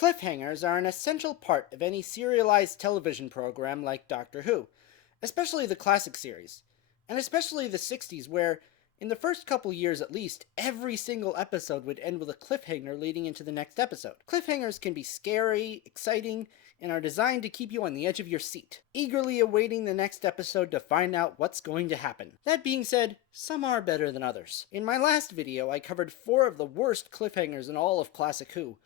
Cliffhangers are an essential part of any serialized television program like Doctor Who, especially the classic series, and especially the 60s, where, in the first couple years at least, every single episode would end with a cliffhanger leading into the next episode. Cliffhangers can be scary, exciting, and are designed to keep you on the edge of your seat, eagerly awaiting the next episode to find out what's going to happen. That being said, some are better than others. In my last video, I covered 4 of the worst cliffhangers in all of Classic Who,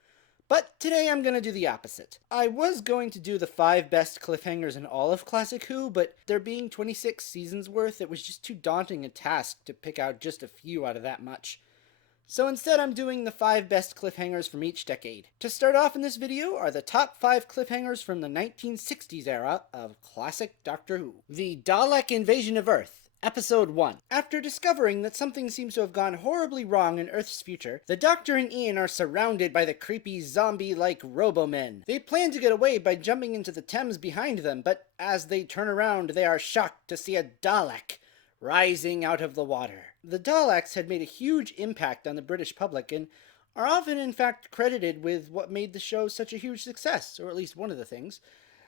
but today I'm going to do the opposite. I was going to do the 5 best cliffhangers in all of Classic Who, but there being 26 seasons worth, it was just too daunting a task to pick out just a few out of that much. So instead I'm doing the 5 best cliffhangers from each decade. To start off in this video are the top 5 cliffhangers from the 1960s era of classic Doctor Who. The Dalek Invasion of Earth. Episode 1. After discovering that something seems to have gone horribly wrong in Earth's future, the Doctor and Ian are surrounded by the creepy zombie-like Robomen. They plan to get away by jumping into the Thames behind them, but as they turn around, they are shocked to see a Dalek rising out of the water. The Daleks had made a huge impact on the British public and are often in fact credited with what made the show such a huge success, or at least one of the things.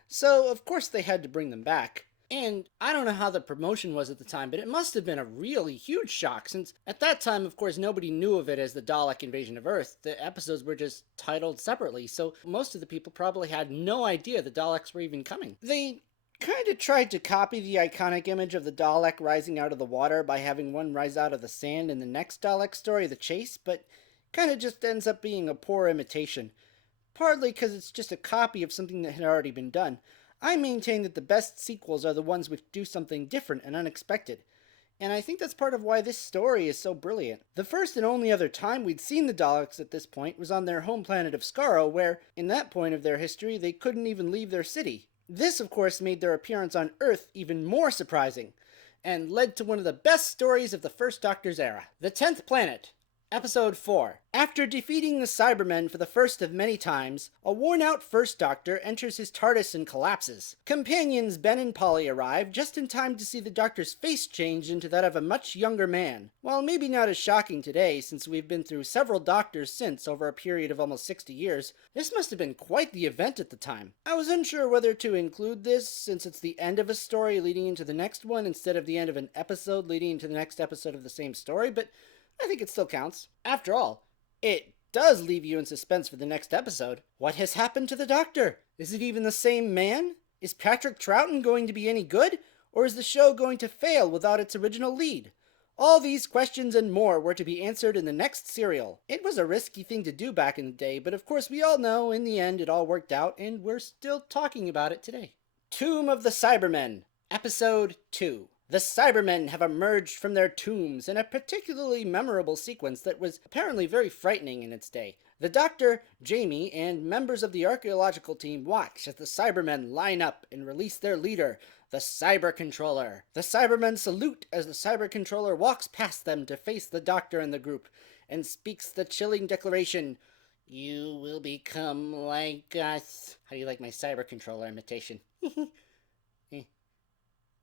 So of course they had to bring them back. And I don't know how the promotion was at the time, but it must have been a really huge shock, since at that time, of course, nobody knew of it as the Dalek Invasion of Earth. The episodes were just titled separately, so most of the people probably had no idea the Daleks were even coming. They kind of tried to copy the iconic image of the Dalek rising out of the water by having one rise out of the sand in the next Dalek story, The Chase, but kind of just ends up being a poor imitation. Partly because it's just a copy of something that had already been done. I maintain that the best sequels are the ones which do something different and unexpected, and I think that's part of why this story is so brilliant. The first and only other time we'd seen the Daleks at this point was on their home planet of Skaro, where, in that point of their history, they couldn't even leave their city. This, of course, made their appearance on Earth even more surprising, and led to one of the best stories of the First Doctor's era. The 10th Planet. Episode 4. After defeating the Cybermen for the first of many times, a worn-out First Doctor enters his TARDIS and collapses. Companions Ben and Polly arrive just in time to see the Doctor's face change into that of a much younger man. While maybe not as shocking today, since we've been through several Doctors since over a period of almost 60 years, this must have been quite the event at the time. I was unsure whether to include this, since it's the end of a story leading into the next one instead of the end of an episode leading into the next episode of the same story, but I think it still counts. After all, it does leave you in suspense for the next episode. What has happened to the Doctor? Is it even the same man? Is Patrick Troughton going to be any good? Or is the show going to fail without its original lead? All these questions and more were to be answered in the next serial. It was a risky thing to do back in the day, but of course we all know in the end it all worked out, and we're still talking about it today. Tomb of the Cybermen. Episode 2. The Cybermen have emerged from their tombs in a particularly memorable sequence that was apparently very frightening in its day. The Doctor, Jamie, and members of the archaeological team watch as the Cybermen line up and release their leader, the Cyber Controller. The Cybermen salute as the Cyber Controller walks past them to face the Doctor and the group, and speaks the chilling declaration, "You will become like us." How do you like my Cyber Controller imitation?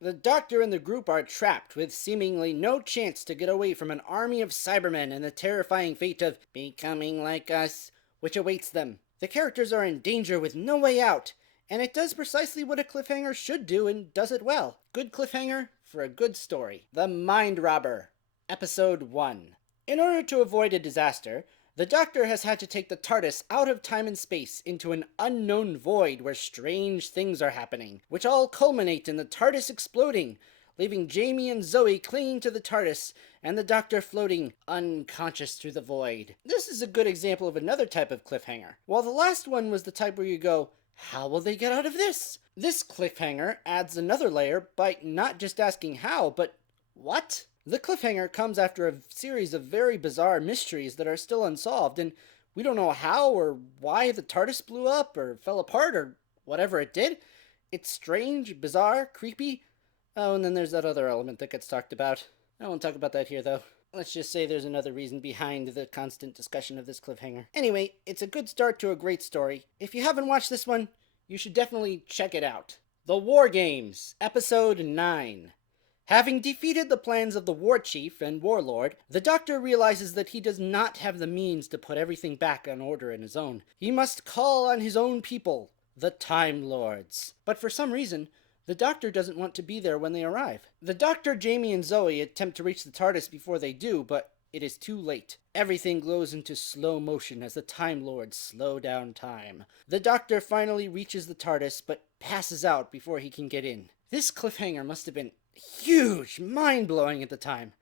The Doctor and the group are trapped with seemingly no chance to get away from an army of Cybermen and the terrifying fate of becoming like us, which awaits them. The characters are in danger with no way out, and it does precisely what a cliffhanger should do and does it well. Good cliffhanger for a good story. The Mind Robber. Episode 1. In order to avoid a disaster, the Doctor has had to take the TARDIS out of time and space into an unknown void where strange things are happening, which all culminate in the TARDIS exploding, leaving Jamie and Zoe clinging to the TARDIS and the Doctor floating unconscious through the void. This is a good example of another type of cliffhanger. While the last one was the type where you go, how will they get out of this? This cliffhanger adds another layer by not just asking how, but what? The cliffhanger comes after a series of very bizarre mysteries that are still unsolved, and we don't know how or why the TARDIS blew up or fell apart or whatever it did. It's strange, bizarre, creepy. Oh, and then there's that other element that gets talked about. I won't talk about that here, though. Let's just say there's another reason behind the constant discussion of this cliffhanger. Anyway, it's a good start to a great story. If you haven't watched this one, you should definitely check it out. The War Games, Episode 9. Having defeated the plans of the War Chief and Warlord, the Doctor realizes that he does not have the means to put everything back in order in his own. He must call on his own people, the Time Lords. But for some reason, the Doctor doesn't want to be there when they arrive. The Doctor, Jamie, and Zoe attempt to reach the TARDIS before they do, but it is too late. Everything goes into slow motion as the Time Lords slow down time. The Doctor finally reaches the TARDIS, but passes out before he can get in. This cliffhanger must have been huge, mind-blowing at the time.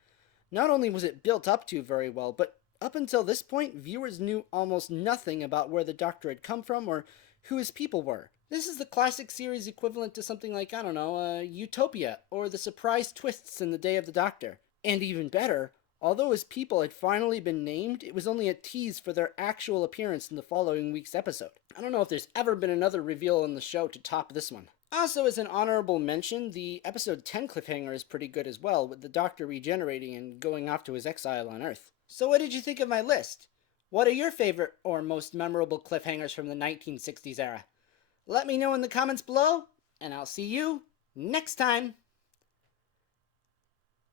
Not only was it built up to very well, but up until this point, viewers knew almost nothing about where the Doctor had come from or who his people were. This is the classic series equivalent to something like, I don't know, Utopia, or the surprise twists in The Day of the Doctor. And even better, although his people had finally been named, it was only a tease for their actual appearance in the following week's episode. I don't know if there's ever been another reveal in the show to top this one. Also, as an honorable mention, the episode 10 cliffhanger is pretty good as well, with the Doctor regenerating and going off to his exile on Earth. So what did you think of my list? What are your favorite or most memorable cliffhangers from the 1960s era? Let me know in the comments below, and I'll see you next time!